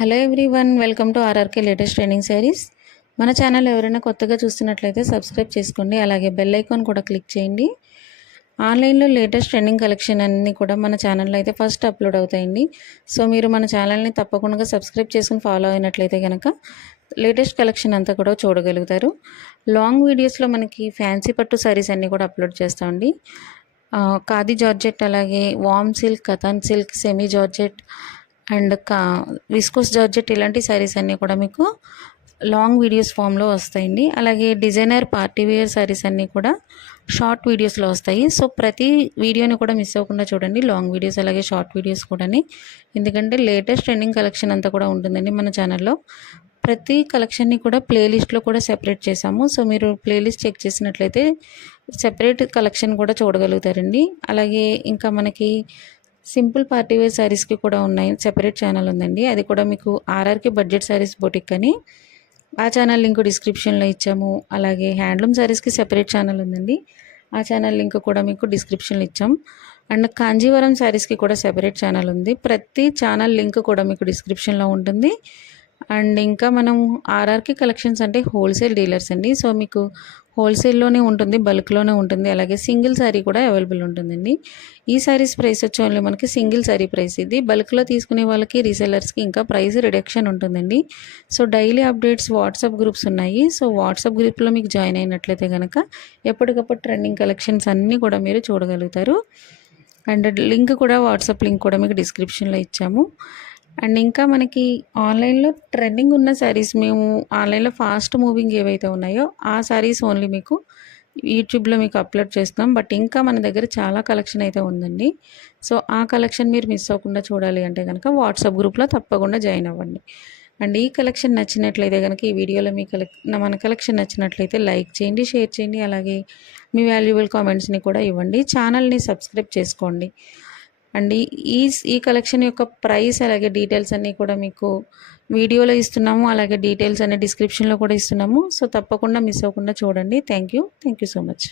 Hello everyone, welcome to RRK latest training series. మన channel ఎవరైనా కొత్తగా చూస్తున్నట్లయితే సబ్స్క్రైబ్ చేసుకోండి, అలాగే బెల్ ఐకాన్ కూడా క్లిక్ చేయండి. ఆన్లైన్లో లేటెస్ట్ ట్రెండింగ్ కలెక్షన్ అన్నీ కూడా మన ఛానల్లో అయితే ఫస్ట్ అప్లోడ్ అవుతాయండి. సో మీరు మన ఛానల్ని తప్పకుండా సబ్స్క్రైబ్ చేసుకుని ఫాలో అయినట్లయితే కనుక లేటెస్ట్ కలెక్షన్ అంతా కూడా చూడగలుగుతారు. లాంగ్ వీడియోస్లో మనకి ఫ్యాన్సీ పట్టు సారీస్ అన్నీ కూడా అప్లోడ్ చేస్తామండి. ఖాదీ జార్జెట్, అలాగే వామ్ silk, Katan silk, semi georgette and viscose georgette ఇలాంటి శారీస్ అన్నీ కూడా మీకు లాంగ్ వీడియోస్ ఫామ్లో వస్తాయండి. అలాగే డిజైనర్ పార్టీ వేర్ శారీస్ అన్నీ కూడా షార్ట్ వీడియోస్లో వస్తాయి. సో ప్రతి వీడియోని కూడా మిస్ అవ్వకుండా చూడండి, లాంగ్ వీడియోస్ అలాగే షార్ట్ వీడియోస్ కూడా, ఎందుకంటే లేటెస్ట్ ట్రెండింగ్ కలెక్షన్ అంతా కూడా ఉంటుందండి మన ఛానల్లో. ప్రతి కలెక్షన్ని కూడా ప్లేలిస్ట్లో కూడా సెపరేట్ చేసాము. సో మీరు ప్లేలిస్ట్ చెక్ చేసినట్లయితే సెపరేట్ కలెక్షన్ కూడా చూడగలుగుతారండి. అలాగే ఇంకా మనకి సింపుల్ పార్టీ వేర్ శారీస్కి కూడా ఉన్నాయి, సెపరేట్ ఛానల్ ఉందండి. అది కూడా మీకు ఆర్ఆర్కే బడ్జెట్ శారీస్ బొటిక్ అని, ఆ ఛానల్ లింక్ డిస్క్రిప్షన్లో ఇచ్చాము. అలాగే హ్యాండ్లూమ్ శారీస్కి సెపరేట్ ఛానల్ ఉందండి, ఆ ఛానల్ లింక్ కూడా మీకు డిస్క్రిప్షన్లో ఇచ్చాం. అండ్ కాంజీవరం శారీస్కి కూడా సెపరేట్ ఛానల్ ఉంది, ప్రతి ఛానల్ లింక్ కూడా మీకు డిస్క్రిప్షన్లో ఉంటుంది. అండ్ ఇంకా మనం ఆర్ఆర్కే కలెక్షన్స్ అంటే హోల్సేల్ డీలర్స్ అండి. సో మీకు హోల్సేల్లోనే ఉంటుంది, బల్క్లోనే ఉంటుంది, అలాగే సింగిల్ శారీ కూడా అవైలబుల్ ఉంటుందండి. ఈ శారీస్ ప్రైస్ వచ్చి ఓన్లీ మనకి సింగిల్ శారీ ప్రైస్ ఇది. బల్క్లో తీసుకునే వాళ్ళకి రీసెల్లర్స్కి ఇంకా ప్రైస్ రిడక్షన్ ఉంటుందండి. So daily updates WhatsApp groups ఉన్నాయి. సో వాట్సాప్ గ్రూప్లో మీకు జాయిన్ అయినట్లయితే కనుక ఎప్పటికప్పుడు ట్రెండింగ్ కలెక్షన్స్ అన్నీ కూడా మీరు చూడగలుగుతారు. అండ్ లింక్ కూడా, వాట్సాప్ లింక్ కూడా మీకు డిస్క్రిప్షన్లో ఇచ్చాము. అండ్ ఇంకా మనకి ఆన్లైన్లో ట్రెండింగ్ ఉన్న శారీస్, మేము ఆన్లైన్లో ఫాస్ట్ మూవింగ్ ఏవైతే ఉన్నాయో ఆ శారీస్ ఓన్లీ మీకు యూట్యూబ్లో మీకు అప్లోడ్ చేస్తున్నాం. బట్ ఇంకా మన దగ్గర చాలా కలెక్షన్ అయితే ఉందండి. సో ఆ కలెక్షన్ మీరు మిస్ అవ్వకుండా చూడాలి అంటే కనుక వాట్సాప్ గ్రూప్లో తప్పకుండా జాయిన్ అవ్వండి. అండ్ ఈ కలెక్షన్ నచ్చినట్లయితే కనుక, ఈ వీడియోలో మీ మన కలెక్షన్ నచ్చినట్లయితే లైక్ చేయండి, షేర్ చేయండి, అలాగే మీ వాల్యుబుల్ కామెంట్స్ని కూడా ఇవ్వండి. ఛానల్ని సబ్స్క్రైబ్ చేసుకోండి. అండ్ ఈ కలెక్షన్ యొక్క ప్రైస్ అలాగే డీటెయిల్స్ అన్నీ కూడా మీకు వీడియోలో ఇస్తున్నాము, అలాగే డీటెయిల్స్ అనే డిస్క్రిప్షన్లో కూడా ఇస్తున్నాము. సో తప్పకుండా మిస్ అవ్వకుండా చూడండి. Thank you so much.